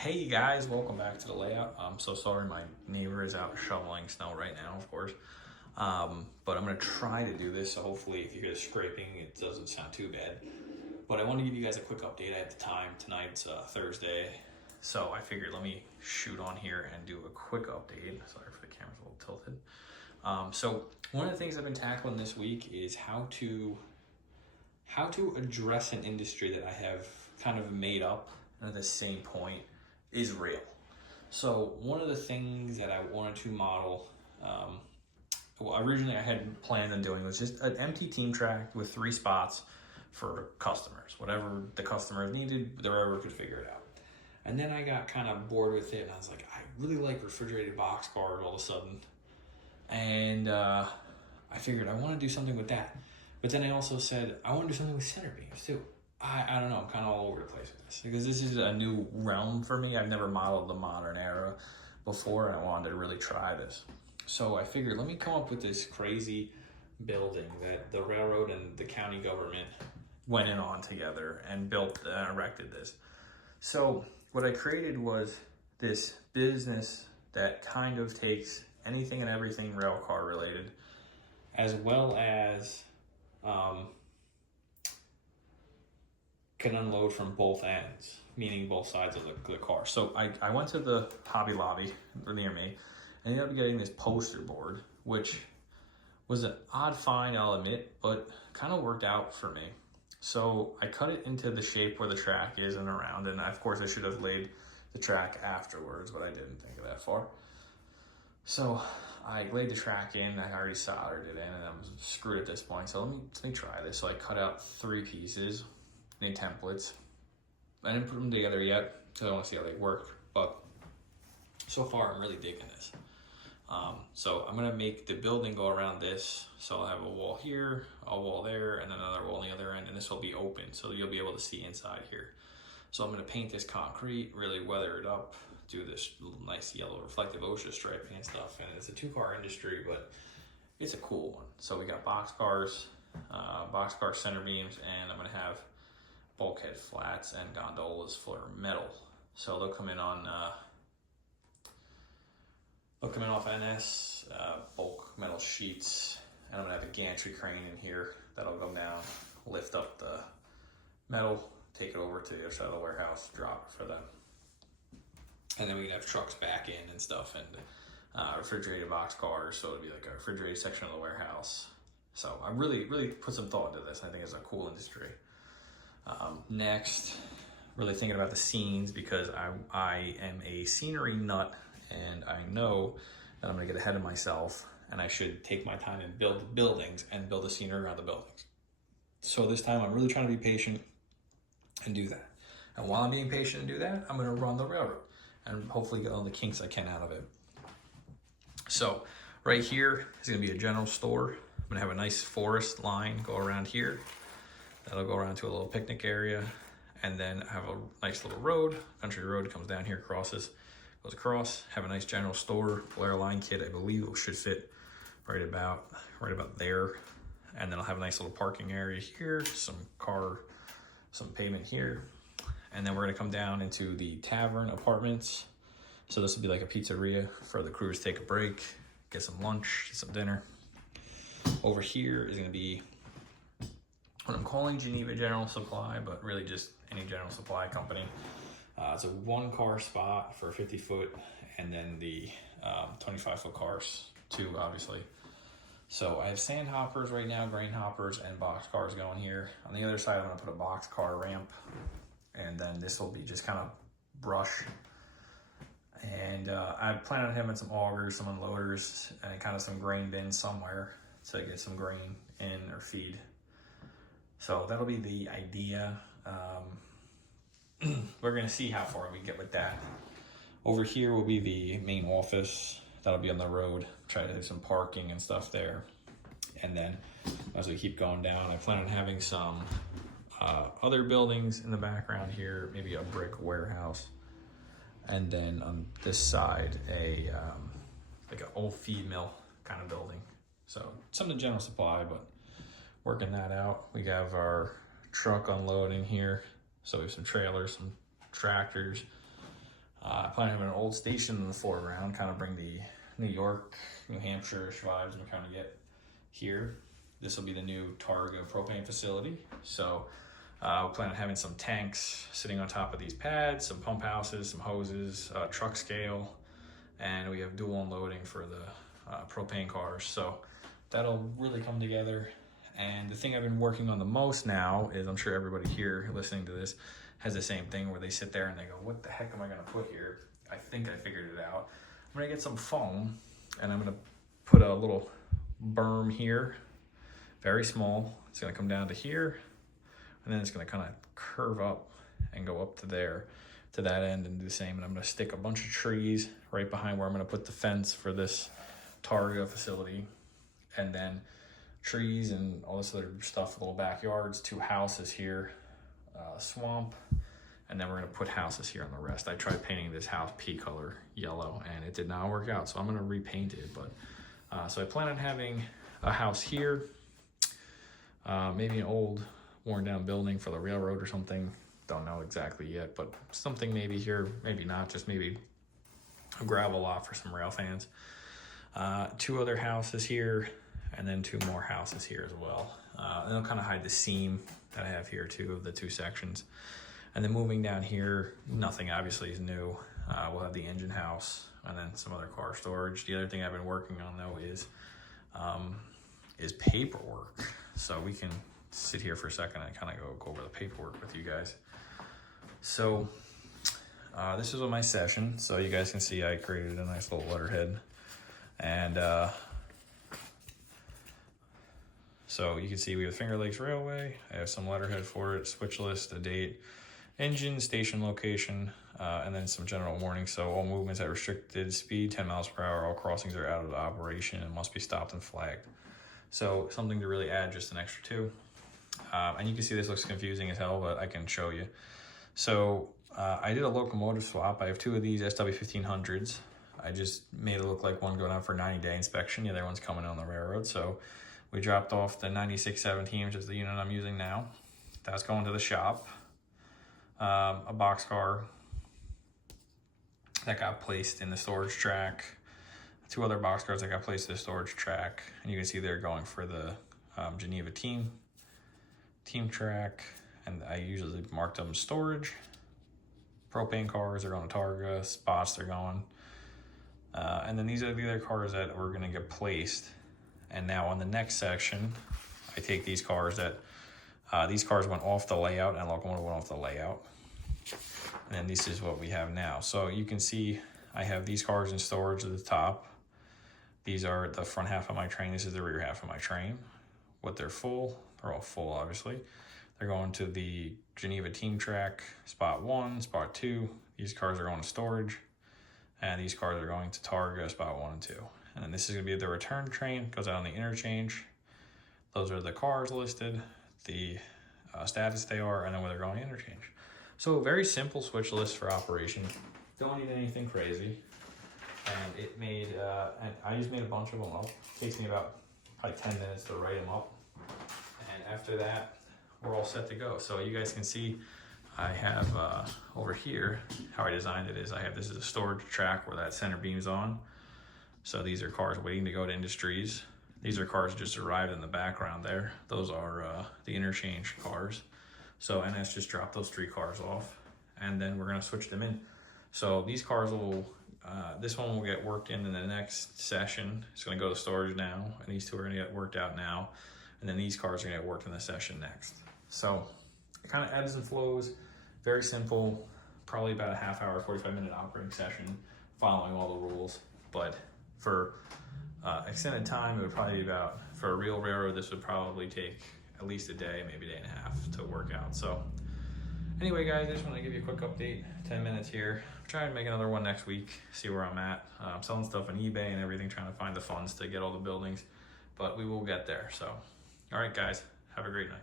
Hey guys, welcome back to the layout. I'm so sorry my neighbor is out shoveling snow right now, of course. But I'm gonna try to do this, so hopefully if you hear the scraping, it doesn't sound too bad. But I want to give you guys a quick update. I have the time, tonight's Thursday, so I figured let me shoot on here and do a quick update. Sorry for the camera's a little tilted. So one of the things I've been tackling this week is how to address an industry that I have kind of made up at the same point is rail. So one of the things that I wanted to model, well, originally I had planned on doing was just an empty team track with 3 spots for customers. Whatever the customers needed, the railroad could figure it out. And then I got kind of bored with it, and I was like, I really like refrigerated box cars all of a sudden. And I figured I want to do something with that. But then I also said, I want to do something with center beams too. I don't know, I'm kind of all over the place with this because this is a new realm for me. I've never modeled the modern era before, and I wanted to really try this. So I figured, let me come up with this crazy building that the railroad and the county government went in on together and built and erected this. So what I created was this business that kind of takes anything and everything rail car related, as well as can unload from both ends, meaning both sides of the car. So I went to the Hobby Lobby near me and ended up getting this poster board, which was an odd find, I'll admit, but kind of worked out for me. So I cut it into the shape where the track is and around, and of course I should have laid the track afterwards, but I didn't think of that far. So I laid the track in, I already soldered it in, and I'm screwed at this point. So let me try this. So I cut out 3 pieces, made templates. I didn't put them together yet, so I want to see how they work. But so far, I'm really digging this. So I'm gonna make the building go around this. So I'll have a wall here, a wall there, and another wall on the other end, and this will be open, so you'll be able to see inside here. So I'm gonna paint this concrete, really weather it up, do this nice yellow reflective OSHA striping and stuff. And it's a 2-car industry, but it's a cool one. So we got boxcar center beams, and I'm gonna have bulkhead flats and gondolas for metal. So they'll come in on off NS, bulk metal sheets, and I'm gonna have a gantry crane in here that'll go down, lift up the metal, take it over to the other side of the warehouse, drop it for them. And then we can have trucks back in and stuff, and refrigerated box cars, so it'll be like a refrigerated section of the warehouse. So I really put some thought into this, and I think it's a cool industry. Next, really thinking about the scenes, because I am a scenery nut, and I know that I'm gonna get ahead of myself, and I should take my time and build buildings and build the scenery around the buildings. So this time I'm really trying to be patient and do that. And while I'm being patient and do that, I'm gonna run the railroad and hopefully get all the kinks I can out of it. So right here is gonna be a general store. I'm gonna have a nice forest line go around here. That'll go around to a little picnic area, and then have a nice little road, country road, comes down here, crosses, goes across, have a nice general store. Blair line kit, I believe it should fit right about there. And then I'll have a nice little parking area here, some pavement here. And then we're gonna come down into the tavern apartments. So this will be like a pizzeria for the crews to take a break, get some lunch, get some dinner. Over here is gonna be what I'm calling Geneva General Supply, but really just any general supply company. It's a 1-car spot for 50 foot, and then the 25-foot cars too, obviously. So I have sand hoppers right now, grain hoppers, and box cars going here. On the other side, I'm gonna put a box car ramp, and then this will be just kind of brush. And I plan on having some augers, some unloaders, and kind of some grain bins somewhere to get some grain in or feed. So that'll be the idea. We're gonna see how far we get with that. Over here will be the main office. That'll be on the road. Try to do some parking and stuff there. And then as we keep going down, I plan on having some other buildings in the background here, maybe a brick warehouse. And then on this side, like an old feed mill kind of building. So something general supply, but working that out. We have our truck unloading here. So we have some trailers, some tractors, I plan on having an old station in the foreground, kind of bring the New York, New Hampshire-ish vibes we kind of get here. This will be the new Targa propane facility. So we plan on having some tanks sitting on top of these pads, some pump houses, some hoses, truck scale, and we have dual unloading for the propane cars. So that'll really come together. And the thing I've been working on the most now is, I'm sure everybody here listening to this has the same thing where they sit there and they go, what the heck am I gonna put here? I think I figured it out. I'm gonna get some foam and I'm gonna put a little berm here, very small. It's gonna come down to here, and then it's gonna kind of curve up and go up to there, to that end, and do the same. And I'm gonna stick a bunch of trees right behind where I'm gonna put the fence for this Targa facility, and then trees and all this other stuff, little backyards, 2 houses here, swamp, and then we're gonna put houses here on the rest. I tried painting this house pea color yellow and it did not work out, so I'm gonna repaint it. But so I plan on having a house here, maybe an old worn down building for the railroad or something. Don't know exactly yet, but something maybe here, maybe not, just maybe a gravel lot for some rail fans. 2 other houses here, and then 2 more houses here as well. And they'll kind of hide the seam that I have here too, of the 2 sections. And then moving down here, nothing obviously is new. We'll have the engine house and then some other car storage. The other thing I've been working on though is paperwork. So we can sit here for a second and kind of go over the paperwork with you guys. So this is my session. So you guys can see I created a nice little letterhead. And so you can see we have Finger Lakes Railway. I have some letterhead for it, switch list, a date, engine, station location, and then some general warnings. So all movements at restricted speed, 10 miles per hour, all crossings are out of operation and must be stopped and flagged. So something to really add just an extra 2. And you can see this looks confusing as hell, but I can show you. So I did a locomotive swap. I have 2 of these SW1500s. I just made it look like one going out for 90-day inspection. The other one's coming on the railroad. So we dropped off the 9617, which is the unit I'm using now. That's going to the shop. A boxcar that got placed in the storage track. 2 other boxcars that got placed in the storage track. And you can see they're going for the Geneva team track. And I usually mark them storage. Propane cars are going to Targa. Spots they're going. And then these are the other cars that were going to get placed. And now on the next section, I take these cars that, these cars went off the layout and locomotive went off the layout. And then this is what we have now. So you can see I have these cars in storage at the top. These are the front half of my train. This is the rear half of my train. What they're full, they're all full obviously. They're going to the Geneva team track, spot 1, spot 2. These cars are going to storage. And these cars are going to Targa, spot 1 and 2. And then this is gonna be the return train, goes out on the interchange. Those are the cars listed, the status they are, and then where they're going to interchange. So very simple switch list for operation. Don't need anything crazy. And it made, and I just made a bunch of them up. It takes me about probably 10 minutes to write them up. And after that, we're all set to go. So you guys can see I have over here, how I designed it is I have, this is a storage track where that center beam's on. So these are cars waiting to go to Industries. These are cars just arrived in the background there. Those are the interchange cars. So NS just dropped those 3 cars off, and then we're gonna switch them in. So these cars will, this one will get worked in the next session. It's gonna go to storage now, and these 2 are gonna get worked out now. And then these cars are gonna get worked in the session next. So it kind of ebbs and flows, very simple, probably about a half hour, 45-minute operating session, following all the rules. But for extended time, it would probably be about, for a real railroad, this would probably take at least a day, maybe a day and a half to work out. So anyway, guys, I just want to give you a quick update, 10 minutes here. I'm trying to make another one next week, see where I'm at. I'm selling stuff on eBay and everything, trying to find the funds to get all the buildings, but we will get there. So, all right, guys, have a great night.